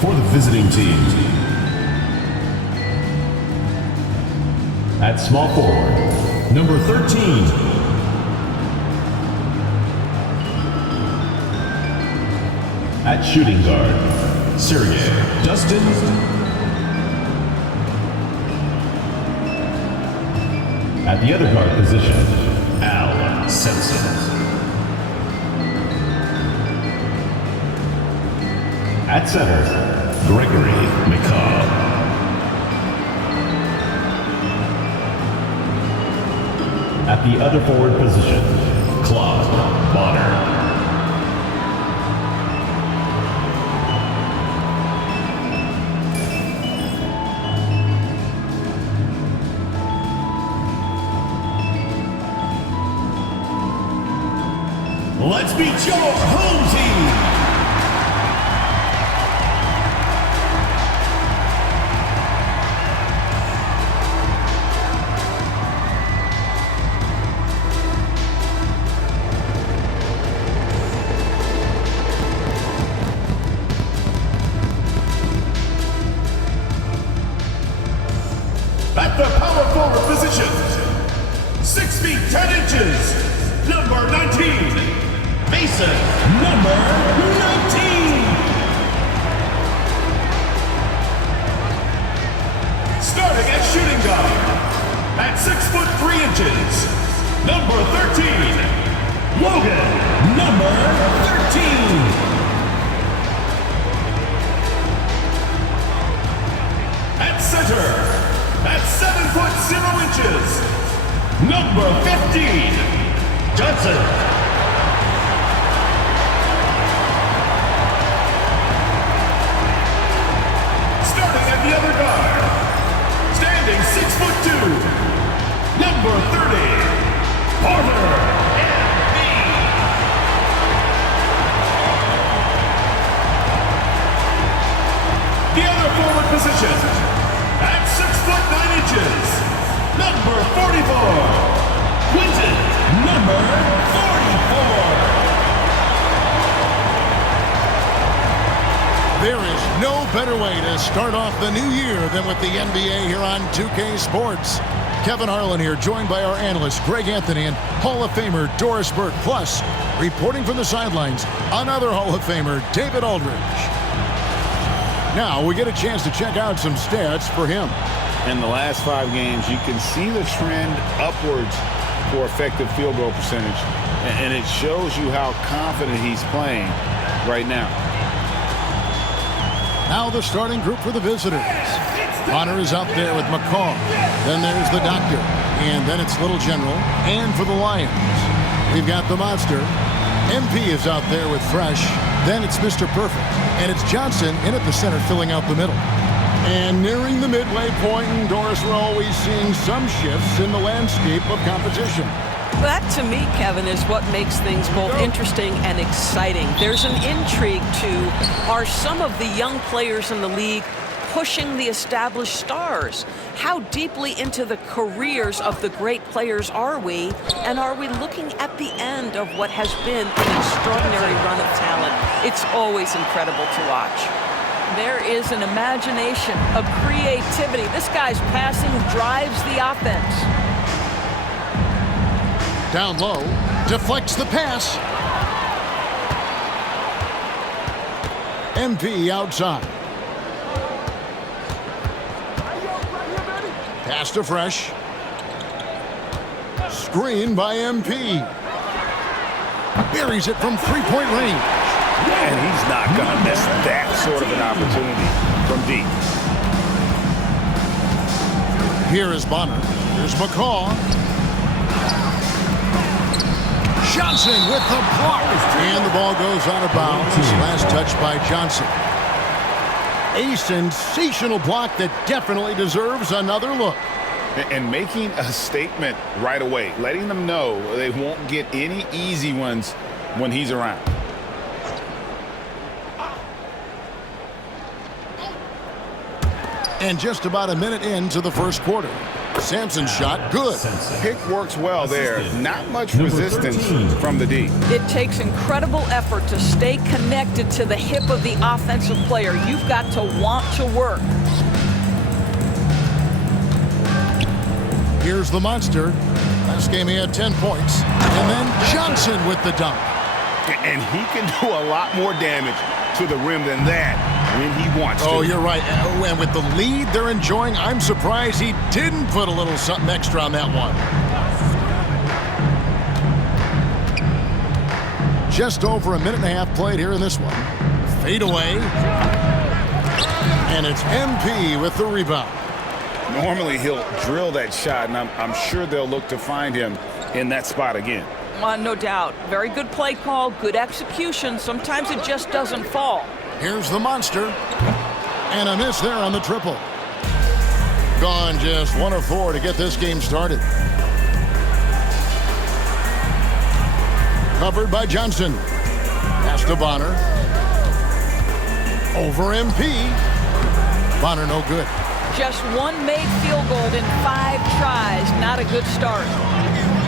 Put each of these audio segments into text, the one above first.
for the visiting team. At small forward, number 13. At shooting guard, Sergey Dustin. At the other guard position, Al Simpson. At center, Gregory McCall. At the other forward position, Claude Bonner. Let's meet your home team. At the power forward position, 6 feet 10 inches, number 19, Mason, number 19. Starting at shooting guard, at 6 foot 3 inches, number 13, Logan, number 13. At center, at 7 foot 0 inches, number 15, Johnson. Starting at the other guard, standing 6 foot 2, number 30, Porter M.B. The other forward position, at 6 foot 9 inches, number 44, Quinton, number 44. There is no better way to start off the new year than with the NBA here on 2K Sports. Kevin Harlan here, joined by our analyst Greg Anthony and Hall of Famer Doris Burke. Plus, reporting from the sidelines, another Hall of Famer, David Aldridge. Now we get a chance to check out some stats for him. In the last 5 games, you can see the trend upwards for effective field goal percentage, and it shows you how confident he's playing right now. Now the starting group for the visitors. Bonner is out there with McCall. Then there's the Doctor, and then it's Little General. And for the Lions, we've got the Monster. MP is out there with Fresh. Then it's Mr. Perfect, and it's Johnson in at the center filling out the middle. And nearing the midway point, Doris, we're always seeing some shifts in the landscape of competition. That, to me, Kevin, is what makes things both interesting and exciting. There's an intrigue to, are some of the young players in the league pushing the established stars? How deeply into the careers of the great players are we? And are we looking at the end of what has been an extraordinary run of talent? It's always incredible to watch. There is an imagination, a creativity. This guy's passing drives the offense. Down low, deflects the pass. MP outside. Pass to Fresh. Screen by MP. Buries it from three-point range. And he's not going to miss that sort of an opportunity from deep. Here is Bonner. Here's McCall. Johnson with the block. And the ball goes out of bounds. Last touch by Johnson. A sensational block that definitely deserves another look. And making a statement right away, letting them know they won't get any easy ones when he's around. And just about a minute into the first quarter. Sampson's shot, good. Pick works well there. Not much resistance from the D. It takes incredible effort to stay connected to the hip of the offensive player. You've got to want to work. Here's the monster. Last game he had 10 points. And then Johnson with the dunk. And he can do a lot more damage to the rim than that when he wants to. Oh, you're right. And with the lead they're enjoying, I'm surprised he didn't put a little something extra on that one. Just over a minute and a half played here in this one. Fade away. And it's MP with the rebound. Normally he'll drill that shot, and I'm sure they'll look to find him in that spot again. No doubt. Very good play call, good execution. Sometimes it just doesn't fall. Here's the monster. And a miss there on the triple. Gone just 1 of 4 to get this game started. Covered by Johnson. Pass to Bonner. Over MP. Bonner no good. Just one made field goal in 5 tries. Not a good start.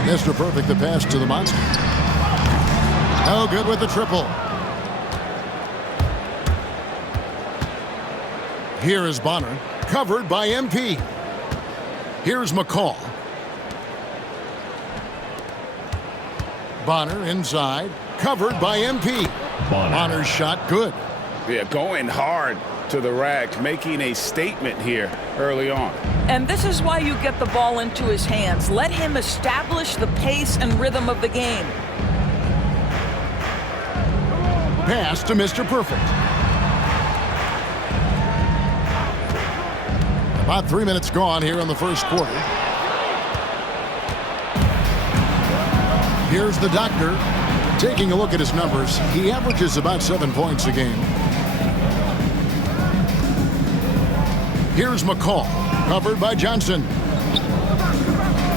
Mr. Perfect, the pass to the monster. No good with the triple. Here is Bonner, covered by MP. Here's McCall. Bonner inside, covered by MP. Bonner's shot good. Yeah, going hard to the rack, making a statement here early on. And this is why you get the ball into his hands. Let him establish the pace and rhythm of the game. Pass to Mr. Perfect. About 3 minutes gone here in the first quarter. Here's the doctor. Taking a look at his numbers, he averages about 7 points a game. Here's McCall, covered by Johnson.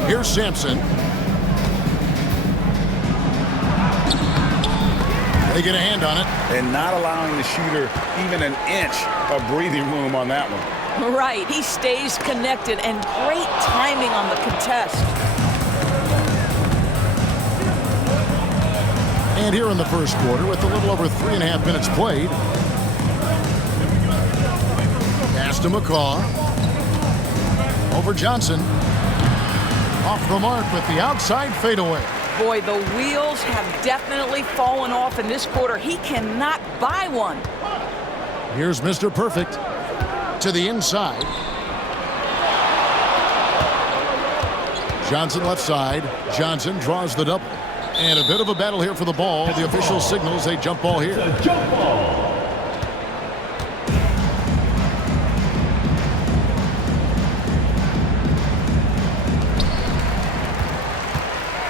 Here's Sampson. They get a hand on it. And not allowing the shooter even an inch of breathing room on that one. Right, he stays connected, and great timing on the contest. And here in the first quarter, with a little over 3.5 minutes played. Pass to McCaw. Over Johnson. Off the mark with the outside fadeaway. Boy, the wheels have definitely fallen off in this quarter. He cannot buy one. Here's Mr. Perfect. To the inside. Johnson left side. Johnson draws the double. And a bit of a battle here for the ball. The official signals a jump ball here. Jump ball.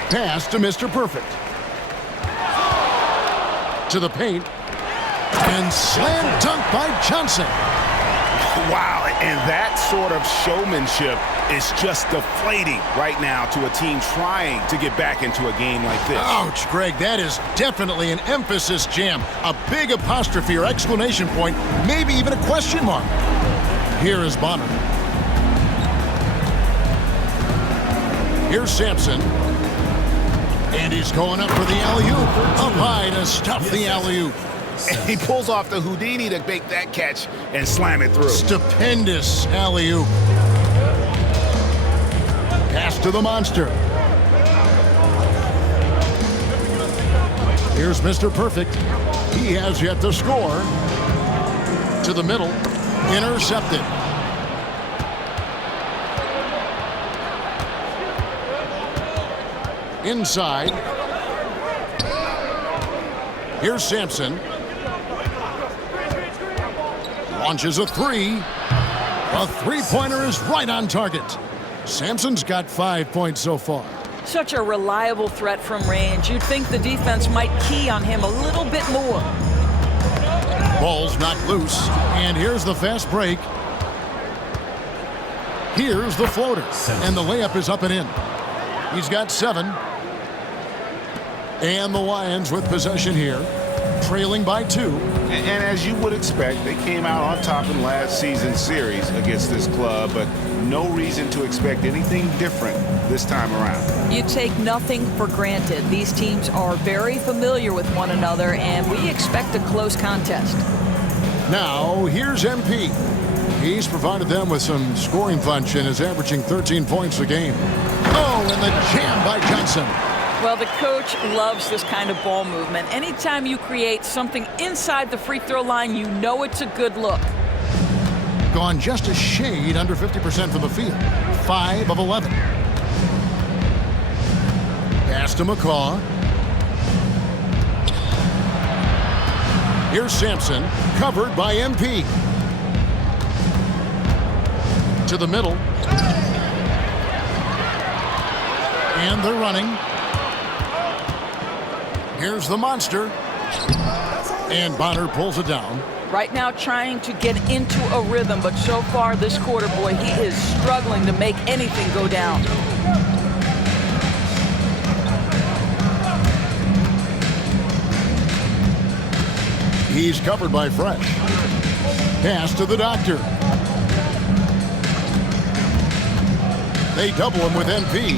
Pass to Mr. Perfect. To the paint. And slam dunk by Johnson. Wow, and that sort of showmanship is just deflating right now to a team trying to get back into a game like this. Ouch, Greg, that is definitely an emphasis jam. A big apostrophe or exclamation point, maybe even a question mark. Here is Bonner. Here's Sampson. And he's going up for the alley-oop. Up high to stuff the alley-oop. And he pulls off the Houdini to make that catch and slam it through. Stupendous alley-oop. Pass to the monster. Here's Mr. Perfect. He has yet to score. To the middle. Intercepted. Inside. Here's Sampson. Launches a three. A three-pointer is right on target. Sampson's got 5 points so far. Such a reliable threat from range. You'd think the defense might key on him a little bit more. Ball's knocked loose. And here's the fast break. Here's the floater. And the layup is up and in. He's got 7. And the Lions with possession here. Trailing by 2. And as you would expect, they came out on top in last season's series against this club, but No reason to expect anything different this time around. You take nothing for granted. These teams are very familiar with one another, and we expect a close contest. Now, here's MP. He's provided them with some scoring punch and is averaging 13 points a game. Oh, and the jam by Johnson. Well, the coach loves this kind of ball movement. Anytime you create something inside the free throw line, you know it's a good look. Gone just a shade under 50% from the field. 5 of 11. Pass to McCaw. Here's Sampson, covered by MP. To the middle. And they're running. Here's the monster. And Bonner pulls it down. Right now trying to get into a rhythm, but so far this quarter, boy, he is struggling to make anything go down. He's covered by Fresh. Pass to the doctor. They double him with MP.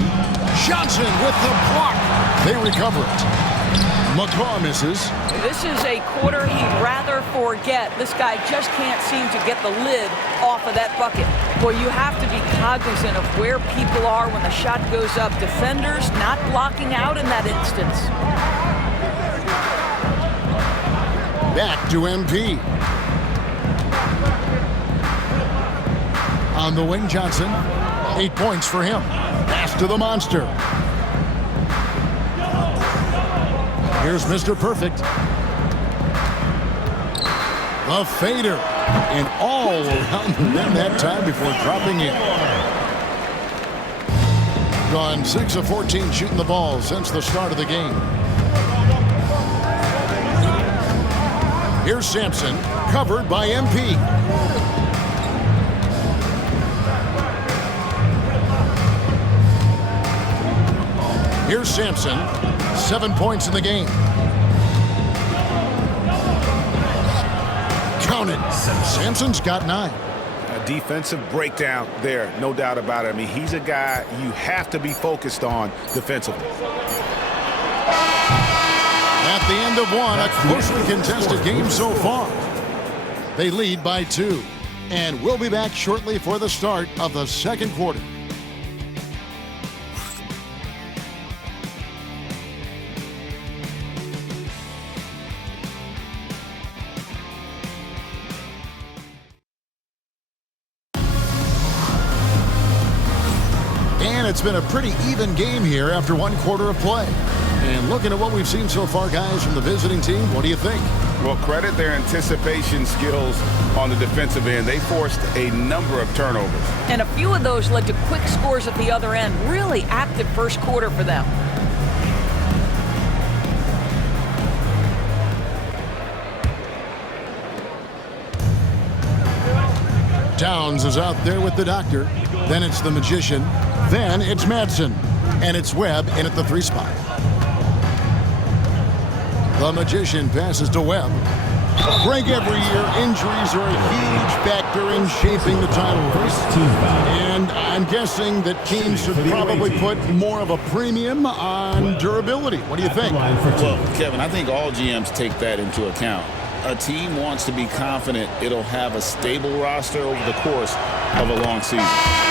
Johnson with the block. They recover it. McCaw misses. This is a quarter he'd rather forget. This guy just can't seem to get the lid off of that bucket. Boy, you have to be cognizant of where people are when the shot goes up. Defenders not blocking out in that instance. Back to MP. On the wing, Johnson. 8 points for him. Pass to the monster. Here's Mr. Perfect. A fader. And all around the rim that time before dropping in. Gone 6 of 14 shooting the ball since the start of the game. Here's Sampson, covered by MP. Here's Sampson, 7 points in the game. Count it. Sampson's got 9. A defensive breakdown there, no doubt about it. I mean, he's a guy you have to be focused on defensively. At the end of one, a closely contested game so far. They lead by 2. And we'll be back shortly for the start of the second quarter. It's been a pretty even game here after one quarter of play. And looking at what we've seen so far, guys, from the visiting team, what do you think? Well, credit their anticipation skills on the defensive end. They forced a number of turnovers. And a few of those led to quick scores at the other end. Really active first quarter for them. Downs is out there with the doctor. Then it's the magician. Then it's Madsen. And it's Webb in at the 3 spot. The magician passes to Webb. Break every year, injuries are a huge factor in shaping the title race. And I'm guessing that teams should probably put more of a premium on durability. What do you think? Well, Kevin, I think all GMs take that into account. A team wants to be confident it'll have a stable roster over the course of a long season.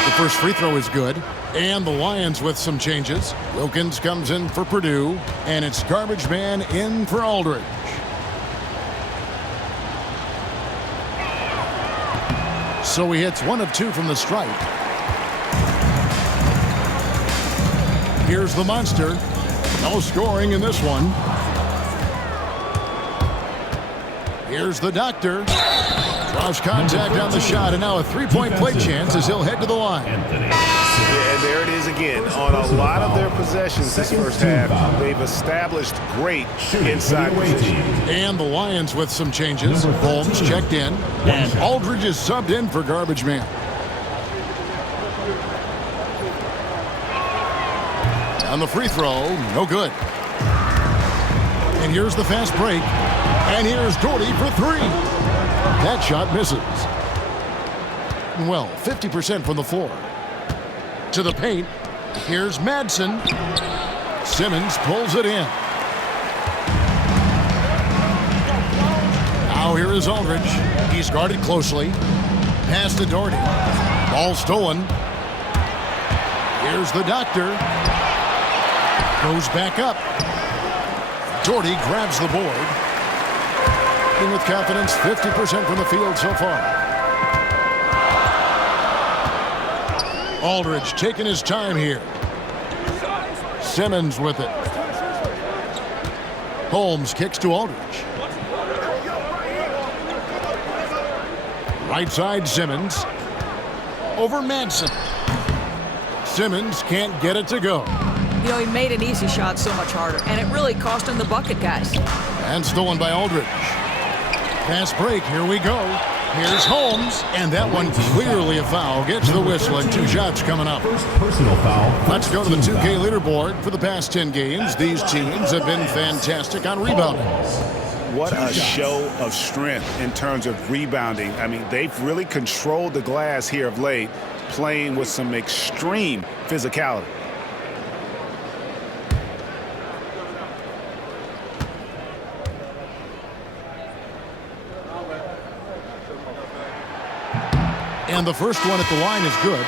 The first free throw is good. And the Lions with some changes. Wilkins comes in for Purdue. And it's Garbage Man in for Aldridge. So he hits 1 of 2 from the stripe. Here's the monster. No scoring in this one. Here's the doctor. Draws contact on the shot, and now a 3-point play chance as he'll head to the line. Yeah, there it is again. On a lot of their possessions this first half, they've established great inside position. And the Lions with some changes. Holmes checked in, and Aldridge is subbed in for Garbage Man. On the free throw, no good. And here's the fast break. And here's Doherty for 3. That shot misses. Well, 50% from the floor. to the paint. Here's Madsen. Simmons pulls it in. Now here is Aldridge. He's guarded closely. Pass to Doherty. Ball stolen. Here's the doctor. Goes back up. Doherty grabs the board. In with confidence, 50% from the field so far. Aldridge taking his time here. Simmons with it. Holmes kicks to Aldridge. Right side, Simmons. Over Madsen. Simmons can't get it to go. You know, he made an easy shot so much harder, and it really cost him the bucket, guys. And stolen by Aldridge. Fast break, here we go. Here's Holmes, and that one clearly a foul. Gets the whistle, and 2 shots coming up. First personal foul. Let's go to the 2K leaderboard. For the past 10 games, these teams have been fantastic on rebounding. What a show of strength in terms of rebounding. I mean, they've really controlled the glass here of late, playing with some extreme physicality. And the first one at the line is good.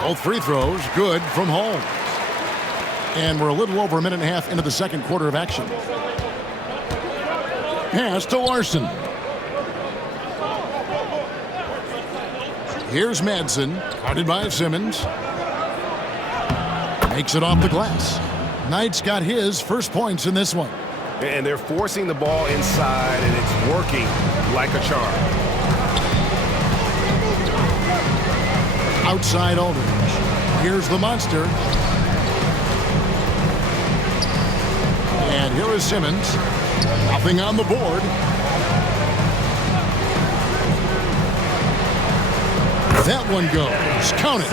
Both free throws good from Holmes. And we're a little over a minute and a half into the second quarter of action. Pass to Larson. Here's Madsen, guarded by Simmons. Makes it off the glass. Knight's got his first points in this one. And they're forcing the ball inside, and it's working like a charm. Outside Aldridge. Here's the monster. And here is Simmons. Nothing on the board. That one goes. Count it.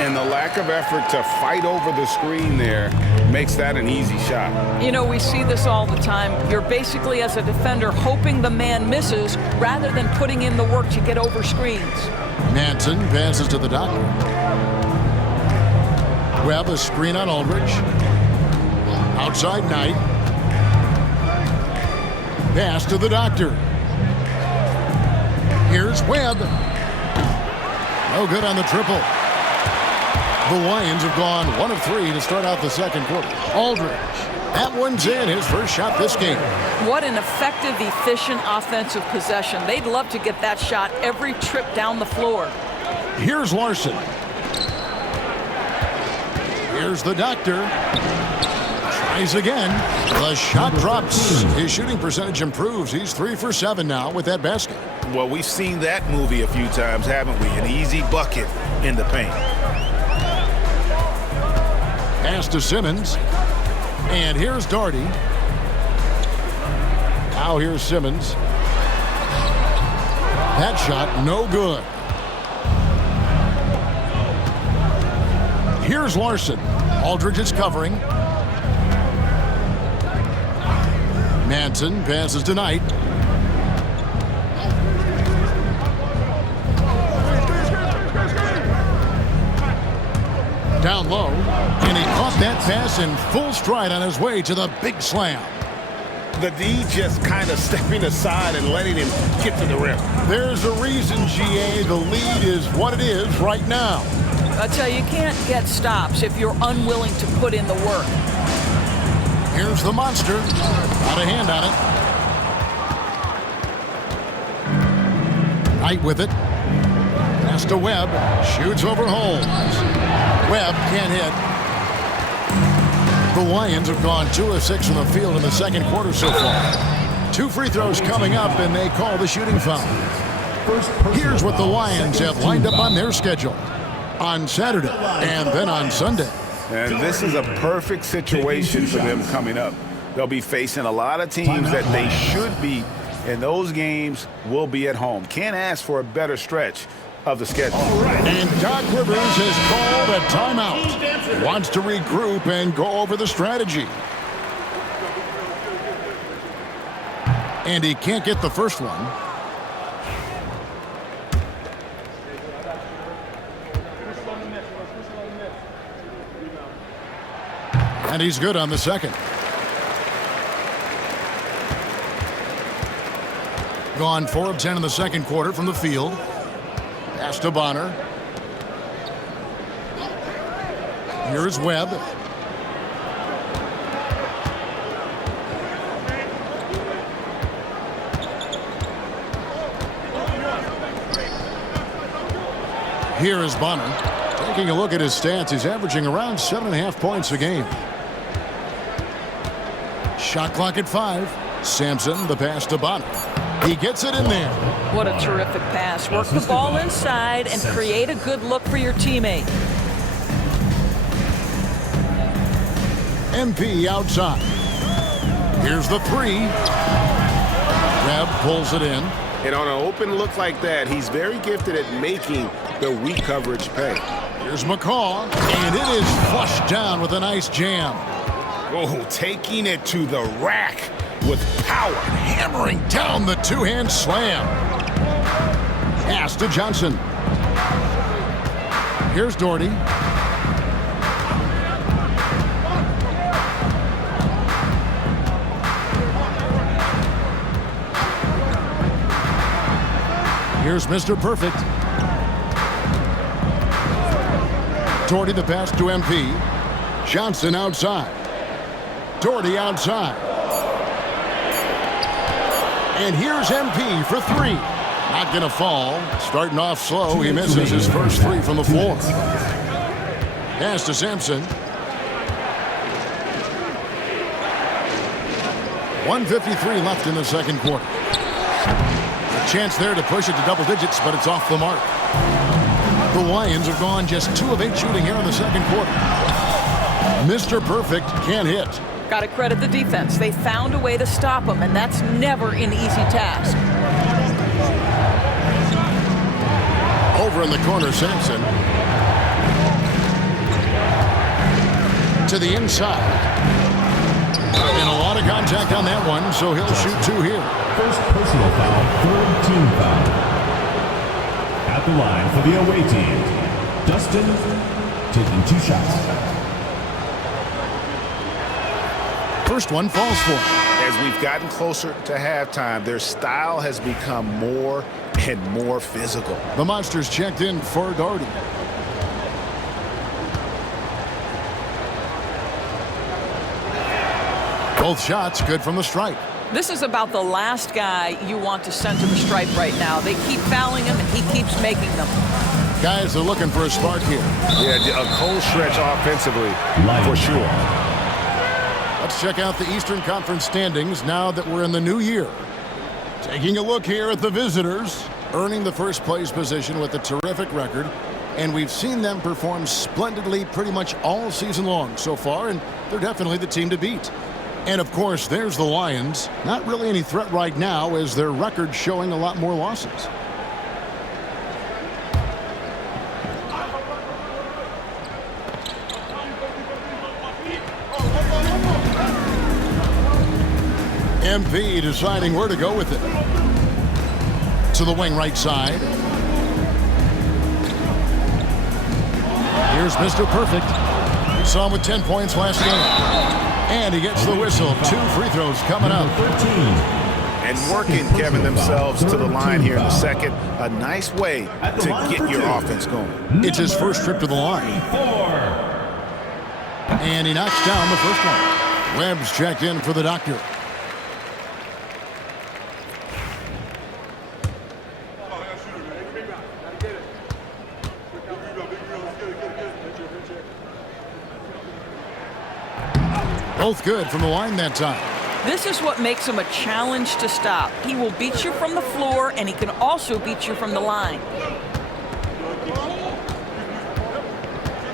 And the lack of effort to fight over the screen there makes that an easy shot. You know, we see this all the time. You're basically, as a defender, hoping the man misses rather than putting in the work to get over screens. Madsen passes to the doctor. Webb, a screen on Aldridge. Outside Knight. Pass to the doctor. Here's Webb. No good on the triple. The Lions have gone 1 of 3 to start out the second quarter. Aldridge. That one's in, his first shot this game. What an effective, efficient offensive possession. They'd love to get that shot every trip down the floor. Here's Larson. Here's the doctor. Tries again. The shot drops. His shooting percentage improves. He's 3 for 7 now with that basket. Well, we've seen that movie a few times, haven't we? An easy bucket in the paint. Pass to Simmons. And here's Doherty. Now here's Simmons. That shot, no good. Here's Larson. Aldridge is covering. Madsen passes to Knight. Down low, and he caught that pass in full stride on his way to the big slam. The D just kind of stepping aside and letting him get to the rim. There's a reason, GA, the lead is what it is right now. I tell you, you can't get stops if you're unwilling to put in the work. Here's the monster. Got a hand on it. Knight with it. Pass to Webb. Shoots over Holmes. Webb can't hit. The Lions have gone 2 of 6 from the field in the second quarter so far. 2 free throws coming up, and they call the shooting foul. Here's what the Lions have lined up on their schedule on Saturday and then on Sunday. And this is a perfect situation for them coming up. They'll be facing a lot of teams that they should beat, and those games will be at home. Can't ask for a better stretch of the schedule. And Doc Rivers has called a timeout. Wants to regroup and go over the strategy. And he can't get the first one. And he's good on the second. Gone 4 of 10 in the second quarter from the field. Pass to Bonner. Here's Webb. Here is Bonner. Taking a look at his stats, he's averaging around 7.5 points a game. Shot clock at 5. Sampson, the pass to Bonner. He gets it in there. What a terrific pass. Work the ball inside and create a good look for your teammate. MP outside. Here's the 3. Webb pulls it in. And on an open look like that, he's very gifted at making the weak coverage pay. Here's McCaw, and it is flushed down with a nice jam. Oh, taking it to the rack with power. Hammering down the two-hand slam. Pass to Johnson. Here's Doherty. Here's Mr. Perfect. Doherty the pass to MP. Johnson outside. Doherty outside. And here's MP for 3. Not going to fall. Starting off slow. He misses his first 3 from the floor. Pass to Sampson. 1:53 left in the second quarter. A chance there to push it to double digits, but it's off the mark. The Lions have gone just 2 of 8 shooting here in the second quarter. Mr. Perfect can't hit. Got to credit the defense. They found a way to stop him, and that's never an easy task. Over in the corner, Sampson. To the inside. And a lot of contact on that one, so he'll shoot 2 here. First personal foul, third team foul. At the line for the away team, Dustin taking 2 shots. First one falls for him. As we've gotten closer to halftime, their style has become more and more physical. The Monsters checked in for Doherty. Both shots good from the stripe. This is about the last guy you want to send to the stripe right now. They keep fouling him, and he keeps making them. Guys are looking for a spark here. Yeah, a cold stretch offensively, for sure. Let's check out the Eastern Conference standings now that we're in the new year. Taking a look here at the visitors, earning the first place position with a terrific record. And we've seen them perform splendidly pretty much all season long so far, and they're definitely the team to beat. And of course, there's the Lions. Not really any threat right now as their record showing a lot more losses. MP deciding where to go with it. To the wing right side. Here's Mr. Perfect. We saw him with 10 points last game. And he gets the whistle. 2 free throws coming up. And working, Kevin, themselves to the line here in the second. A nice way to get your offense going. It's his first trip to the line. And he knocks down the first one. Webb's checked in for the doctor. Both good from the line that time. This is what makes him a challenge to stop. He will beat you from the floor, and he can also beat you from the line.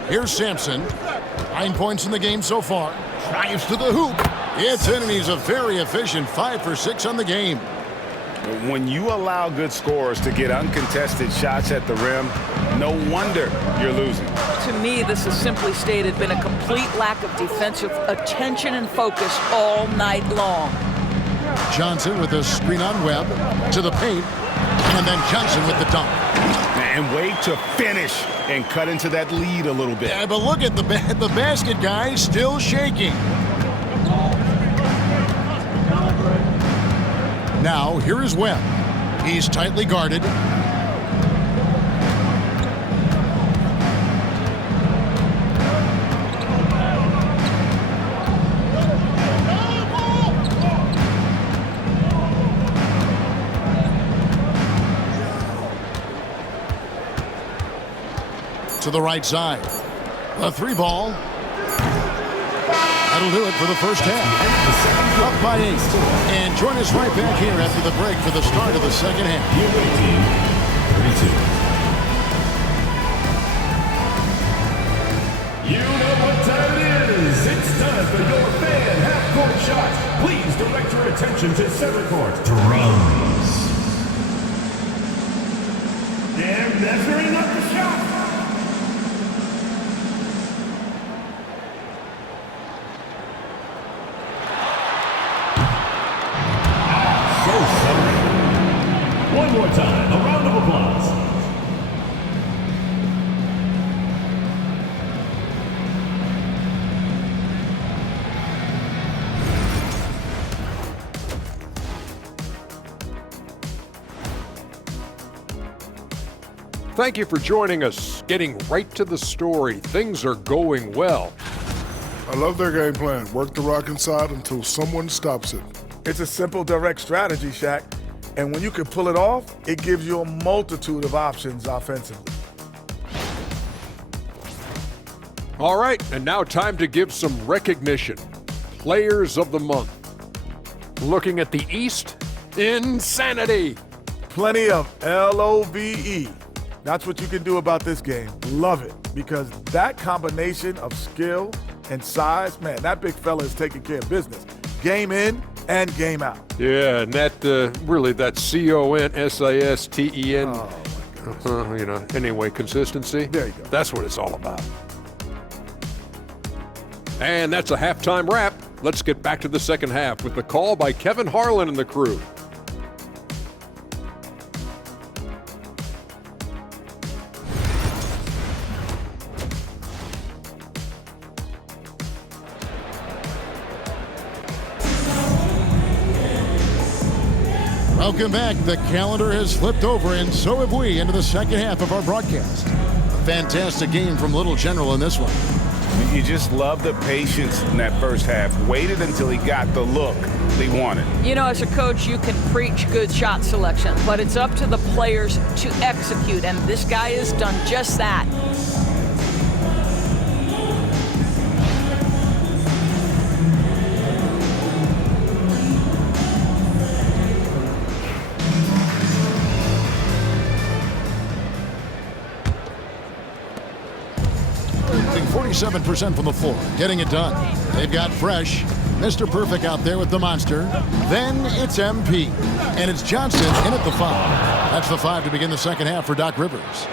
Here's Sampson. 9 points in the game so far. Drives to the hoop. It's in, and he's a very efficient 5 for 6 on the game. When you allow good scorers to get uncontested shots at the rim, no wonder you're losing. To me, this has simply stated been a complete lack of defensive attention and focus all night long. Johnson with a screen on Webb to the paint, and then Johnson with the dunk. And wait to finish and cut into that lead a little bit. Yeah, but look at the basket guy still shaking. Now, here is Webb. He's tightly guarded. To the right side. The three ball. That'll do it for the first half. Up by 8. And join us right back here after the break for the start of the second half. You know what time it is. It's time for your fan half-court shots. Please direct your attention to center court. Drums. And measuring up the shot. One more time, a round of applause. Thank you for joining us. Getting right to the story. Things are going well. I love their game plan. Work the rock inside until someone stops it. It's a simple, direct strategy, Shaq. And when you can pull it off, it gives you a multitude of options offensively. All right, and now time to give some recognition. Players of the month. Looking at the East, insanity. Plenty of LOVE. That's what you can do about this game. Love it. Because that combination of skill and size, man, that big fella is taking care of business. Game in and game out. Yeah, and that really that CONSISTEN. Oh, anyway, consistency. There you go. That's what it's all about. And that's a halftime wrap. Let's get back to the second half with the call by Kevin Harlan and the crew. Welcome back. The calendar has flipped over, and so have we, into the second half of our broadcast. A fantastic game from Little General in this one. You just love the patience in that first half. Waited until he got the look he wanted. You know, as a coach, you can preach good shot selection, but it's up to the players to execute, and this guy has done just that. Shooting 47% from the floor, getting it done. They've got Fresh, Mr. Perfect out there with the monster. Then it's MP, and it's Johnson in at the 5. That's the 5 to begin the second half for Doc Rivers.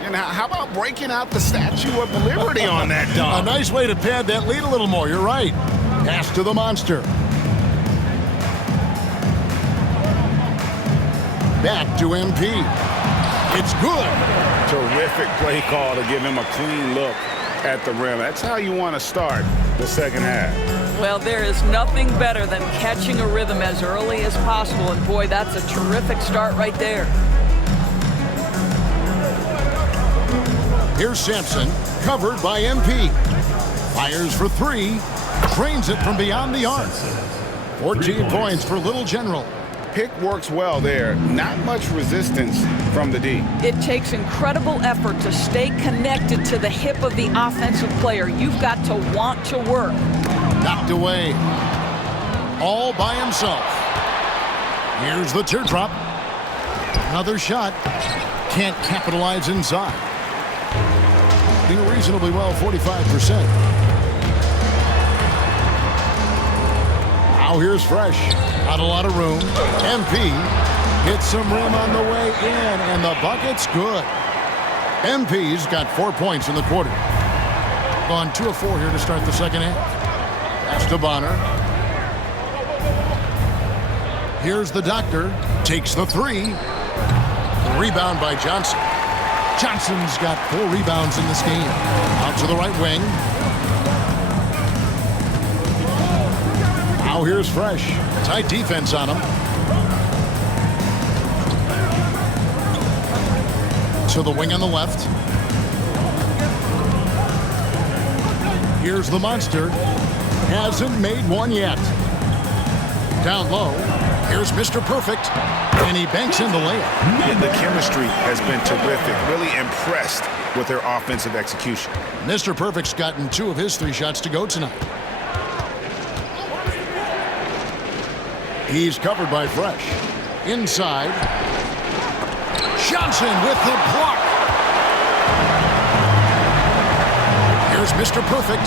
And how about breaking out the Statue of Liberty on that A dunk? nice way to pad that lead a little more. You're right. Pass to the monster. Back to MP. It's good. Terrific play call to give him a clean look at the rim. That's how you want to start the second half. Well, there is nothing better than catching a rhythm as early as possible, and boy, that's a terrific start right there. Here's Sampson, covered by MP. Fires for 3, drains it from beyond the arc. 14 points for Little General. Pick works well there. Not much resistance from the D. It takes incredible effort to stay connected to the hip of the offensive player. You've got to want to work. Knocked away. All by himself. Here's the teardrop. Another shot. Can't capitalize inside. Doing reasonably well, 45%. Now here's Fresh. Not a lot of room. MP hits some rim on the way in, and the bucket's good. MP's got 4 points in the quarter. Gone 2 of 4 here to start the second half. Pass to Bonner. Here's the doctor. Takes the 3. The rebound by Johnson. Johnson's got 4 rebounds in this game. Out to the right wing. Now here's Fresh. Tight defense on him. To the wing on the left. Here's the monster. Hasn't made one yet. Down low. Here's Mr. Perfect. And he banks in the layup. And the chemistry has been terrific. Really impressed with their offensive execution. Mr. Perfect's gotten 2 of his 3 shots to go tonight. He's covered by Fresh. Inside. Johnson with the block. Here's Mr. Perfect.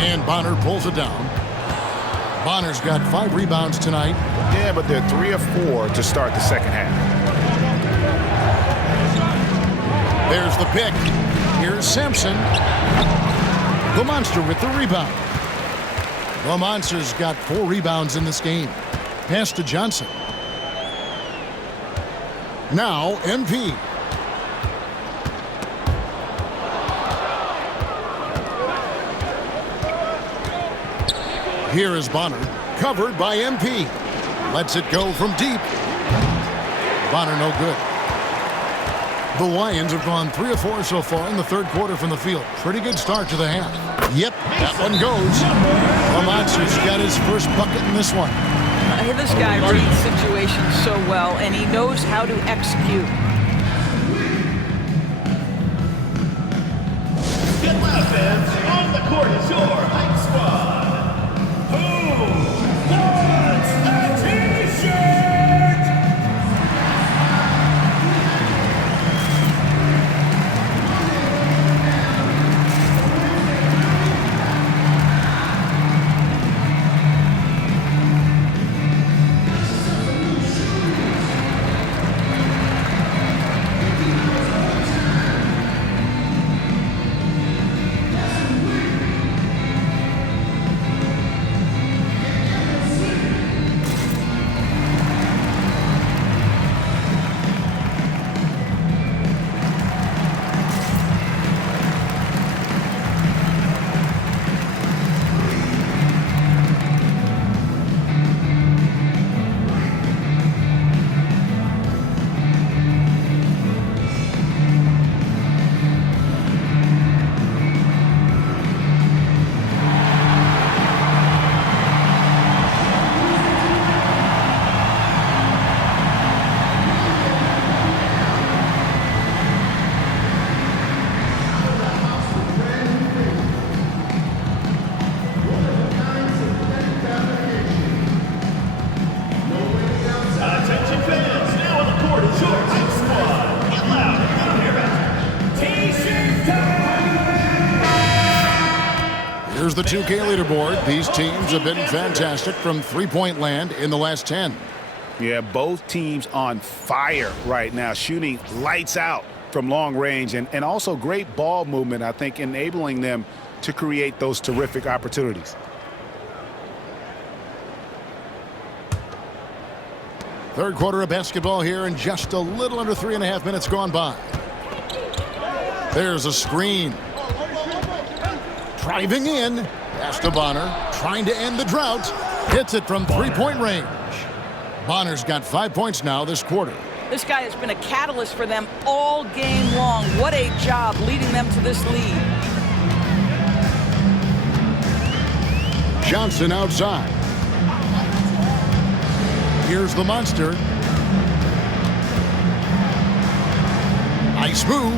And Bonner pulls it down. Bonner's got 5 rebounds tonight. Yeah, but they're 3 of 4 to start the second half. There's the pick. Here's Sampson. The monster with the rebound. The monster's got 4 rebounds in this game. Pass to Johnson. Now MP. Here is Bonner, covered by MP. Lets it go from deep. Bonner no good. The Lions have gone 3 of 4 so far in the third quarter from the field. Pretty good start to the half. Yep, that one goes. The monster's got his first bucket in this one. This guy reads situations so well, and he knows how to execute. Get loud, fans. On the court is your hype squad. Who wants a t-shirt? Here's the 2K leaderboard. These teams have been fantastic from three-point land in the last 10. Yeah, both teams on fire right now, shooting lights out from long range and also great ball movement, I think, enabling them to create those terrific opportunities. Third quarter of basketball here, and just a little under 3.5 minutes gone by. There's a screen. Driving in. Pass to Bonner. Trying to end the drought. Hits it from three-point range. Bonner's got 5 points now this quarter. This guy has been a catalyst for them all game long. What a job leading them to this lead. Johnson outside. Here's the monster. Nice move.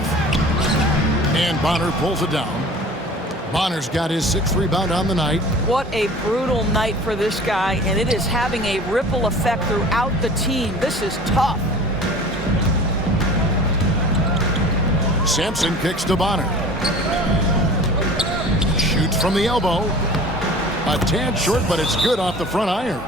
And Bonner pulls it down. Bonner's got his 6th rebound on the night. What a brutal night for this guy, and it is having a ripple effect throughout the team. This is tough. Sampson kicks to Bonner. Shoots from the elbow. A tad short, but it's good off the front iron.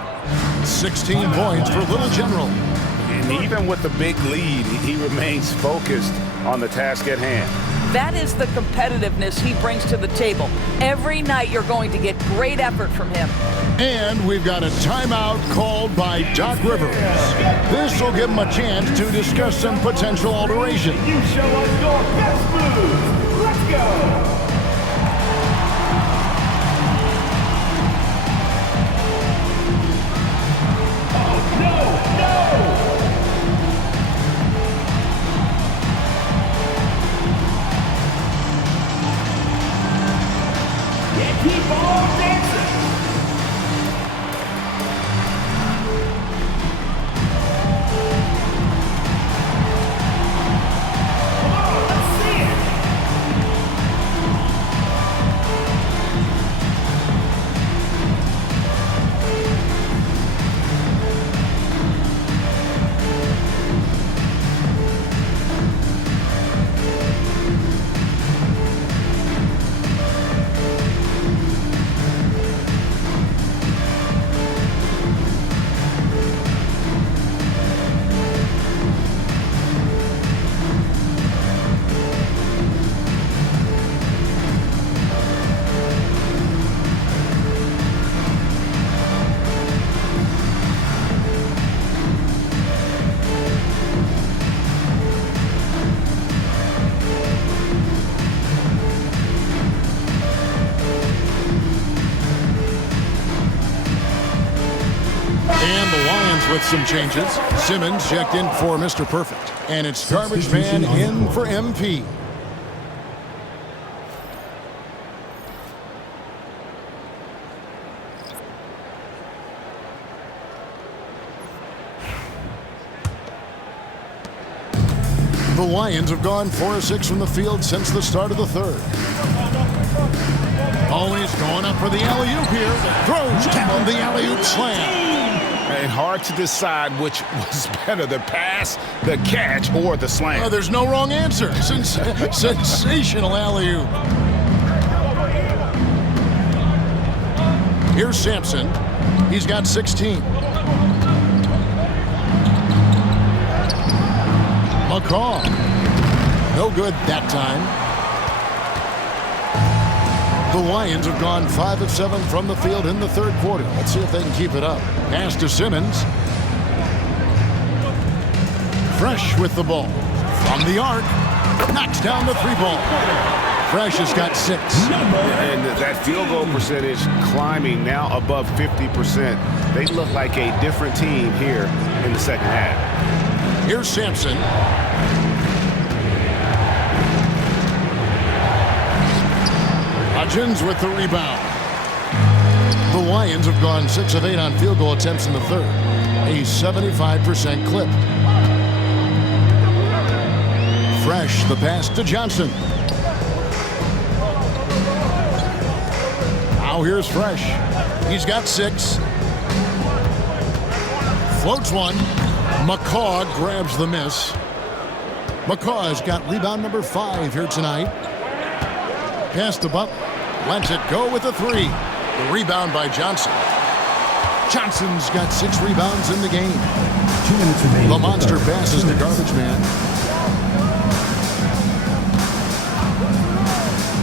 16 points for Little General. And even with the big lead, he remains focused on the task at hand. That is the competitiveness he brings to the table. Every night you're going to get great effort from him. And we've got a timeout called by Doc Rivers. This will give him a chance to discuss some potential alteration. You show us your best move. Let's go. Keep on dancing. Come on, let's see it. And the Lions with some changes. Simmons checked in for Mr. Perfect. And it's Garbage Man in for MP. The Lions have gone 4 of 6 from the field since the start of the third. Oh, he's going up for the alley-oop here. Throws down the alley-oop slam. And hard to decide which was better, the pass, the catch, or the slam. Oh, there's no wrong answer. Sensational alley-oop. Here's Sampson. He's got 16. McCaw. No good that time. The Lions have gone 5 of 7 from the field in the third quarter. Let's see if they can keep it up. Pass to Simmons. Fresh with the ball. From the arc. Knocks down the 3-ball. Fresh has got 6. And that field goal percentage climbing now above 50%. They look like a different team here in the second half. Here's Sampson. Hutchins with the rebound. The Lions have gone 6 of 8 on field goal attempts in the third. A 75% clip. Fresh, the pass to Johnson. Now here's Fresh. He's got 6. Floats one. McCaw grabs the miss. McCaw has got rebound number 5 here tonight. Pass to Buck. Lets it go with a 3. The rebound by Johnson. Johnson's got 6 rebounds in the game. 2 minutes remaining. The monster passes to Garbage Man.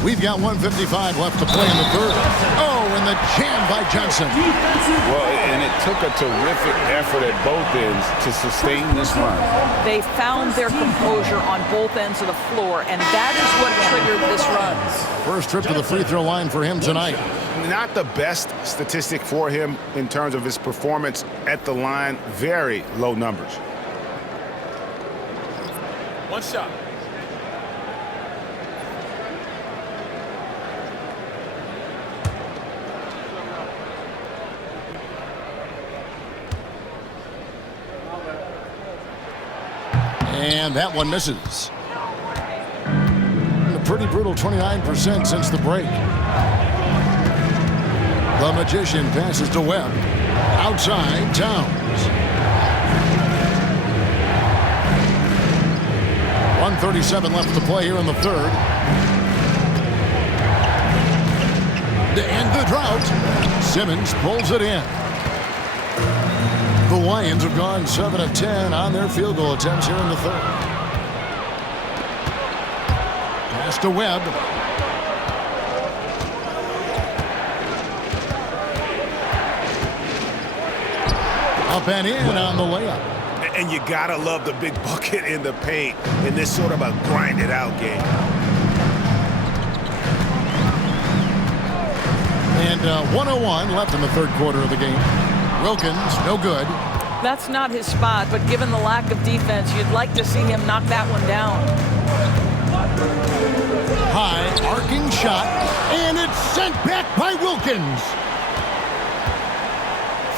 We've got 1:55 left to play in the third. Oh, and the jam by Johnson. Well, and it took a terrific effort at both ends to sustain this run. They found their composure on both ends of the floor, and that is what triggered this run. First trip to the free throw line for him tonight. Not the best statistic for him in terms of his performance at the line. Very low numbers. One shot. And that one misses. A pretty brutal 29% since the break. The Magician passes to Webb. Outside, Towns. 1:37 left to play here in the third. to end the drought. Simmons pulls it in. The Lions have gone 7 of 10 on their field goal attempts here in the third. Pass to Webb. Up and in on the layup. And you gotta love the big bucket in the paint in this sort of a grinded out game. And 1:01 left in the third quarter of the game. Wilkins, no good. That's not his spot, but given the lack of defense, you'd like to see him knock that one down. High, arcing shot, and it's sent back by Wilkins.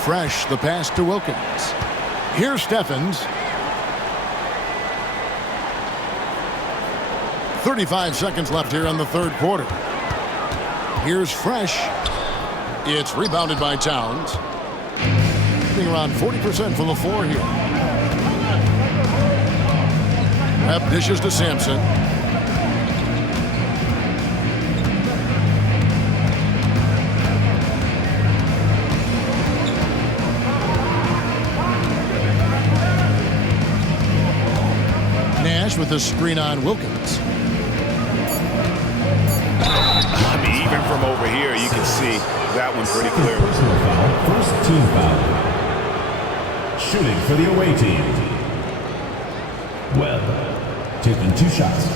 Fresh, the pass to Wilkins. Here's Steffens. 35 seconds left here in the third quarter. Here's Fresh. It's rebounded by Towns. Shooting around 40% from the floor here. Webb dishes to Sampson. Nash with the screen on Wilkins. I mean, even from over here, you can see that one pretty clearly. Personal foul, first team foul. Shooting for the away team. Webb taking 2 shots.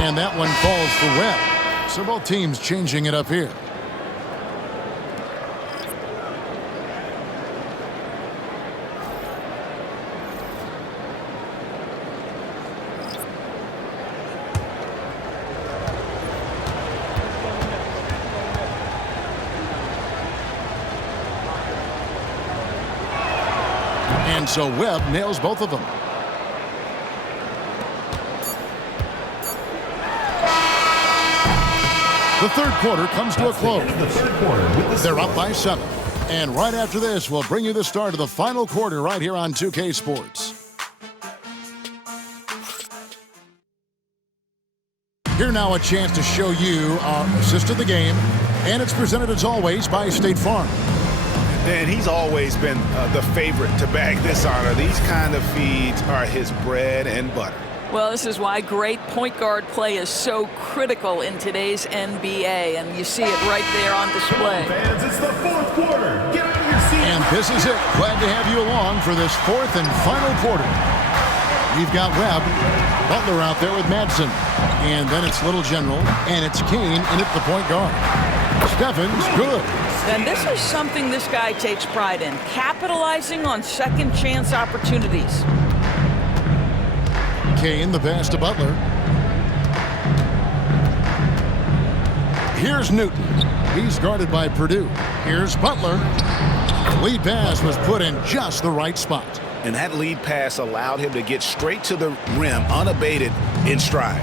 And that one falls for Webb. So both teams changing it up here. And so Webb nails both of them. The third quarter comes to a close. They're up by 7. And right after this, we'll bring you the start of the final quarter right here on 2K Sports. Here now a chance to show you our assist of the game. And it's presented as always by State Farm. And he's always been the favorite to bag this honor. These kind of feeds are his bread and butter. Well, this is why great point guard play is so critical in today's NBA, and you see it right there on display. Fans, it's the fourth quarter. Get out of your seat. And this is it. Glad to have you along for this fourth and final quarter. We've got Webb, Butler out there with Madsen. And then it's Little General, and it's Kane in at the point guard. Steffens, good. And this is something this guy takes pride in, capitalizing on second chance opportunities. Kane, the pass to Butler. Here's Newton. He's guarded by Purdue. Here's Butler. Lead pass was put in just the right spot. And that lead pass allowed him to get straight to the rim, unabated, in stride.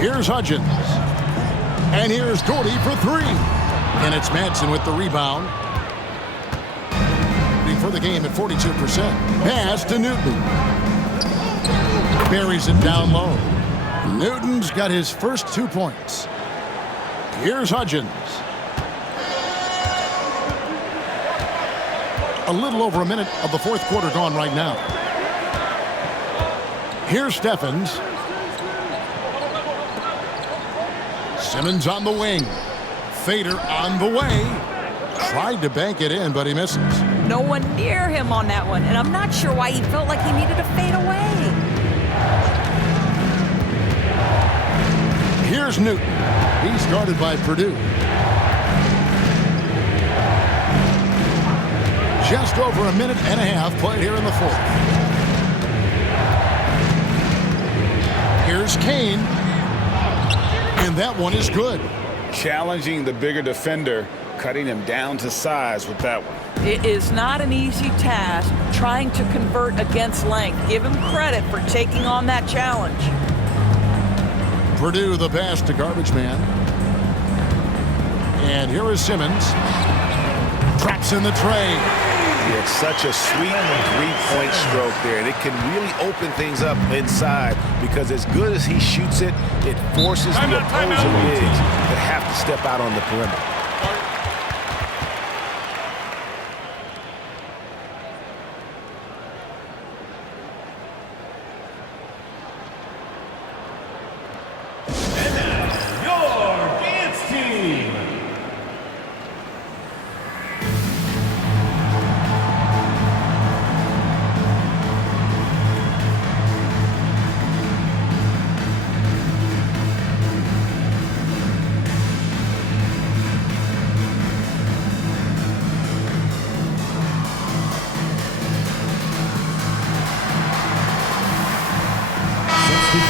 Here's Hudgens. And here's Gordy for 3. And it's Madsen with the rebound. For the game at 42%. Pass to Newton. Buries it down low. Newton's got his first 2 points. Here's Hudgens. A little over a minute of the fourth quarter gone right now. Here's Steffens. Simmons on the wing. Fader on the way. Tried to bank it in, but he misses. No one near him on that one, and I'm not sure why he felt like he needed to fade away. Here's Newton. He's guarded by Purdue. Just over a minute and a half played here in the fourth. Here's Kane. And that one is good. Challenging the bigger defender, cutting him down to size with that one. It is not an easy task trying to convert against length. Give him credit for taking on that challenge. Purdue the pass to garbage man. And here is Simmons. Traps in the tray. It's such a sweet three-point stroke there, and it can really open things up inside because as good as he shoots it, it forces the opposing bigs to have to step out on the perimeter.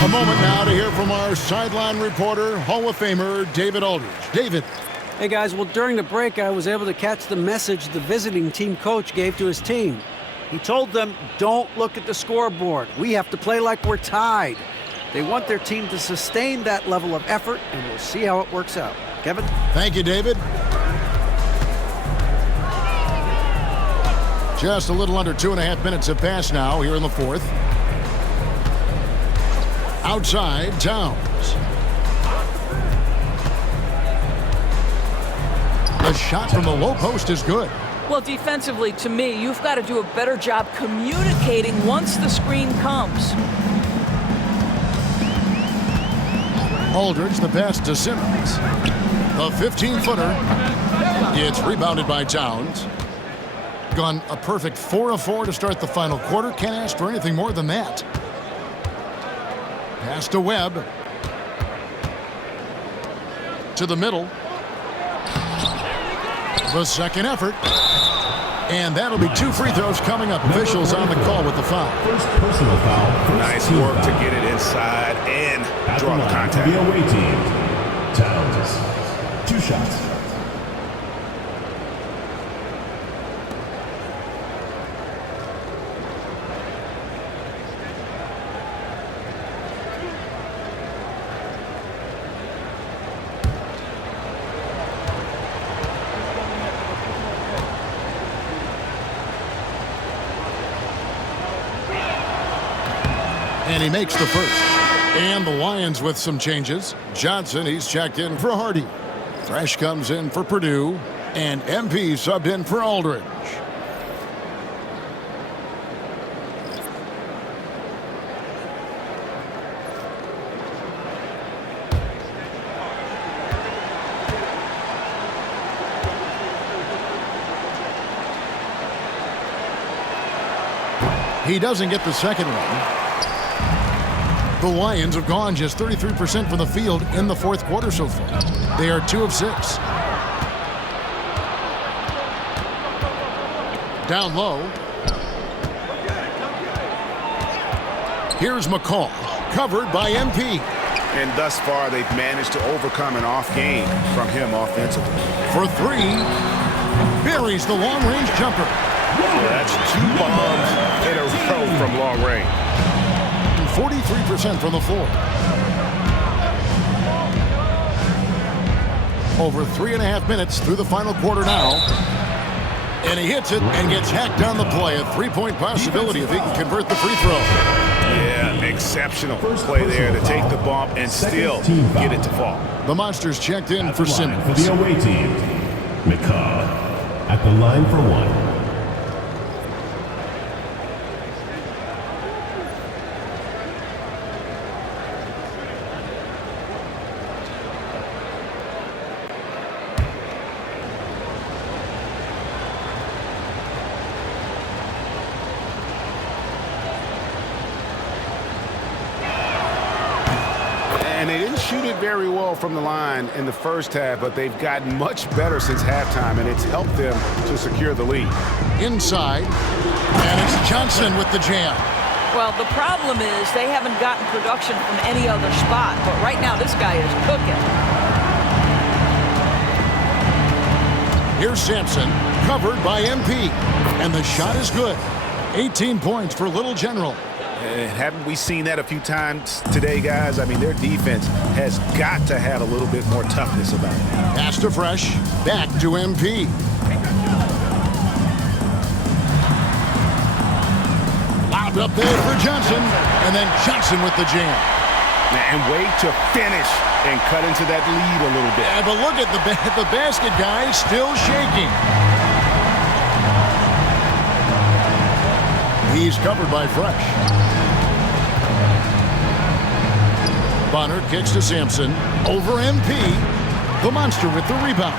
A moment now to hear from our sideline reporter, Hall of Famer David Aldridge. David. Hey, guys. Well, during the break, I was able to catch the message the visiting team coach gave to his team. He told them, don't look at the scoreboard. We have to play like we're tied. They want their team to sustain that level of effort, and we'll see how it works out. Kevin? Thank you, David. Just a little under 2.5 minutes have passed now here in the fourth. Outside, Towns. The shot from the low post is good. Well, defensively, to me, you've got to do a better job communicating once the screen comes. Aldridge, the pass to Simmons. The 15-footer. It's rebounded by Towns. Gone a perfect 4 of 4 to start the final quarter. Can't ask for anything more than that. Pass to Webb. To the middle. The second effort. And that'll be 2 free throws coming up. Officials on the call with the foul. First personal foul. Nice work to get it inside and draw the contact. The away team. Towns. 2 shots. And he makes the first. And the Lions with some changes. Johnson, he's checked in for Hardy. Fresh comes in for Purdue. And MP subbed in for Aldridge. He doesn't get the second one. The Lions have gone just 33% from the field in the fourth quarter so far. They are 2 of 6. Down low. Here's McCall, covered by MP. And thus far, they've managed to overcome an off game from him offensively. For 3, buries the long-range jumper. Well, that's 2 bombs in a row from long range. 43% from the floor. Over 3.5 minutes through the final quarter now. And he hits it and gets hacked on the play. A 3-point possibility if he can convert the free throw. Yeah, exceptional play there to take the bump and still get it to fall. The Monsters checked in for Simmons. For the away team, McCall at the line for 1. And they didn't shoot it very well from the line in the first half, but they've gotten much better since halftime, and it's helped them to secure the lead. Inside, and it's Johnson with the jam. Well, the problem is they haven't gotten production from any other spot, but right now this guy is cooking. Here's Sampson, covered by MP. And the shot is good. 18 points for Little General. And haven't we seen that a few times today, guys? I mean, their defense has got to have a little bit more toughness about it. Pass to Fresh. Back to MP. Lobbed up there for Johnson. And then Johnson with the jam. And way to finish and cut into that lead a little bit. Yeah, but look at the basket guy still shaking. He's covered by Fresh. Bonner kicks to Sampson. Over MP. The Monster with the rebound.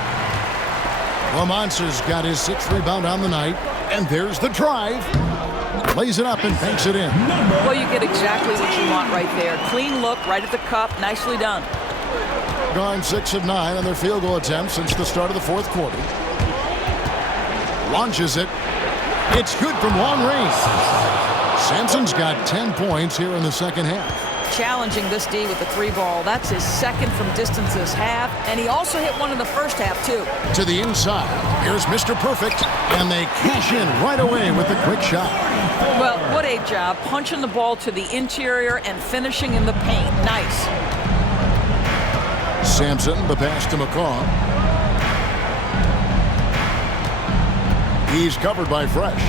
Lamonce's got his 6th rebound on the night. And there's the drive. Lays it up and banks it in. Well, you get exactly what you want right there. Clean look, right at the cup. Nicely done. Gone 6 of 9 on their field goal attempts since the start of the 4th quarter. Launches it. It's good from long range. Sampson's got 10 points here in the second half. Challenging this D with the 3-ball. That's his 2nd from distance this half. And he also hit one in the first half, too. To the inside. Here's Mr. Perfect. And they cash in right away with the quick shot. Well, what a job. Punching the ball to the interior and finishing in the paint. Nice. Sampson, the pass to McCaw. He's covered by Fresh.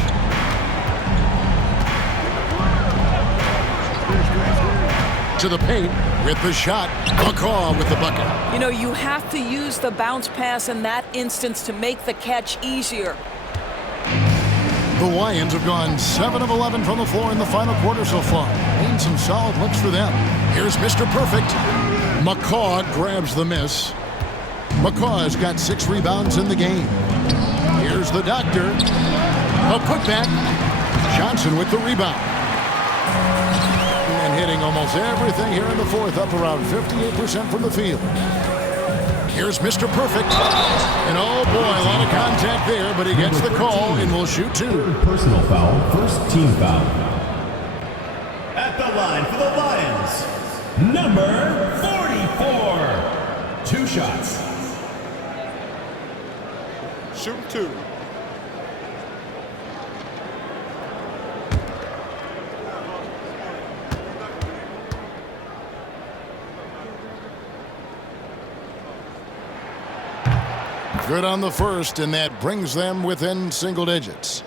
To the paint with the shot. McCaw with the bucket. You know, you have to use the bounce pass in that instance to make the catch easier. The Lions have gone 7 of 11 from the floor in the final quarter so far. And some solid looks for them. Here's Mr. Perfect. McCaw grabs the miss. McCaw has got 6 rebounds in the game. Here's the Doctor. A putback. Johnson with the rebound. And hitting almost everything here in the 4th, up around 58% from the field. Here's Mr. Perfect. And oh boy, a lot of contact there, but he gets the call and will shoot 2. Personal foul, first team foul. At the line for the Lions, number 44. 2 shots. Shoot 2. Good on the first, and that brings them within single digits.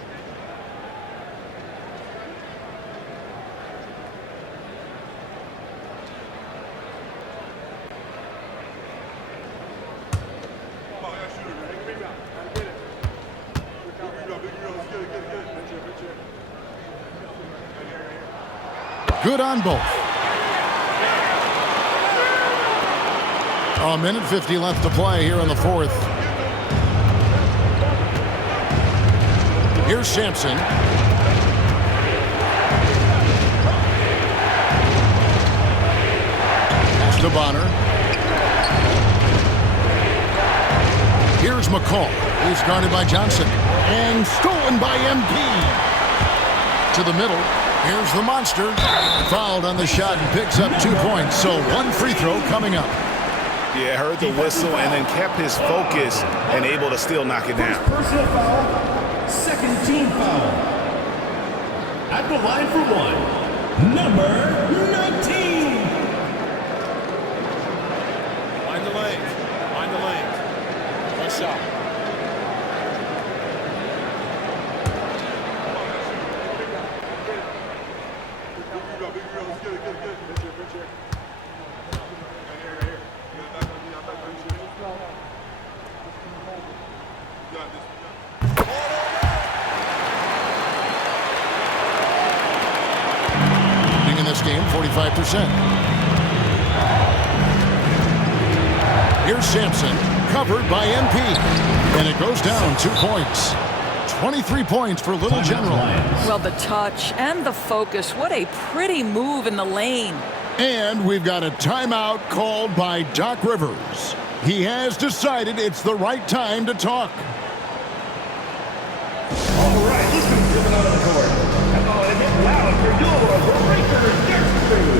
Good on both. A minute 50 left to play here in the 4th. Here's Sampson. Pass to Bonner. Here's McCall. He's guarded by Johnson. And stolen by MP. To the middle. Here's the Monster. Fouled on the shot and picks up 2 points. So 1 free throw coming up. Yeah, heard the whistle and then kept his focus and able to still knock it down. Personal foul, 2nd team foul. At the line for 1, number 19. Mind the lane. Mind the lane. Good shot. In this game, 45%. Here's Sampson, covered by MP. And it goes down 2 points. 23 points for Little General. Well, the touch and the focus. What a pretty move in the lane. And we've got a timeout called by Doc Rivers. He has decided it's the right time to talk. All right, listen to the out of the court. Come on and get loud for your Breakers Dance Crew.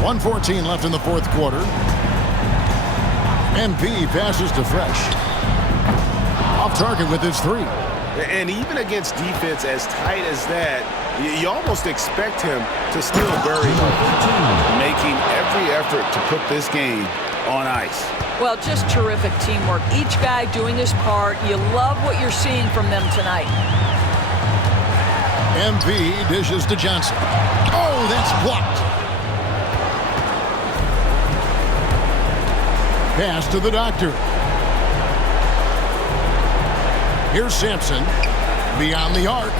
1:14 left in the fourth quarter. MP passes to Fresh. Off target with his three. And even against defense as tight as that, you almost expect him to still bury those, making every effort to put this game on ice. Well, just terrific teamwork. Each guy doing his part. You love what you're seeing from them tonight. MP dishes to Johnson. Oh, that's blocked. Pass to the doctor. Here's Sampson. Beyond the arc.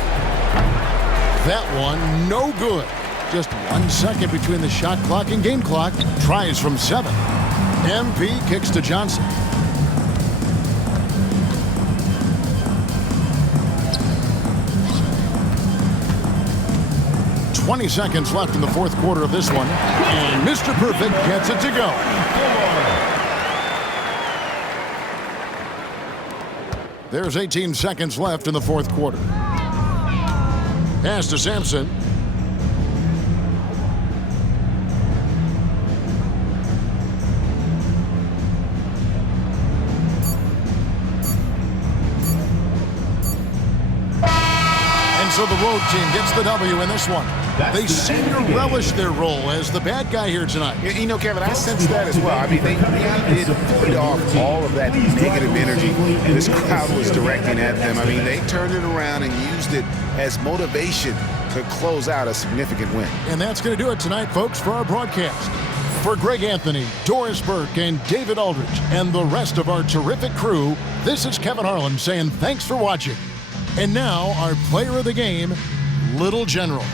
That one, no good. Just 1 second between the shot clock and game clock. Tries from 7. MP kicks to Johnson. "20 seconds left in the fourth quarter of this one. And Mr. Perfect gets it to go. There's 18 seconds left in the fourth quarter. Pass to Sampson. And so the road team gets the W in this one. They seem to relish their role as the bad guy here tonight. You know, Kevin, I sense that as well. I mean, they did feed off all of that negative energy this crowd was directing at them. I mean, they turned it around and used it as motivation to close out a significant win. And that's going to do it tonight, folks, for our broadcast. For Greg Anthony, Doris Burke, and David Aldridge, and the rest of our terrific crew, this is Kevin Harlan saying thanks for watching. And now, our player of the game, Little General.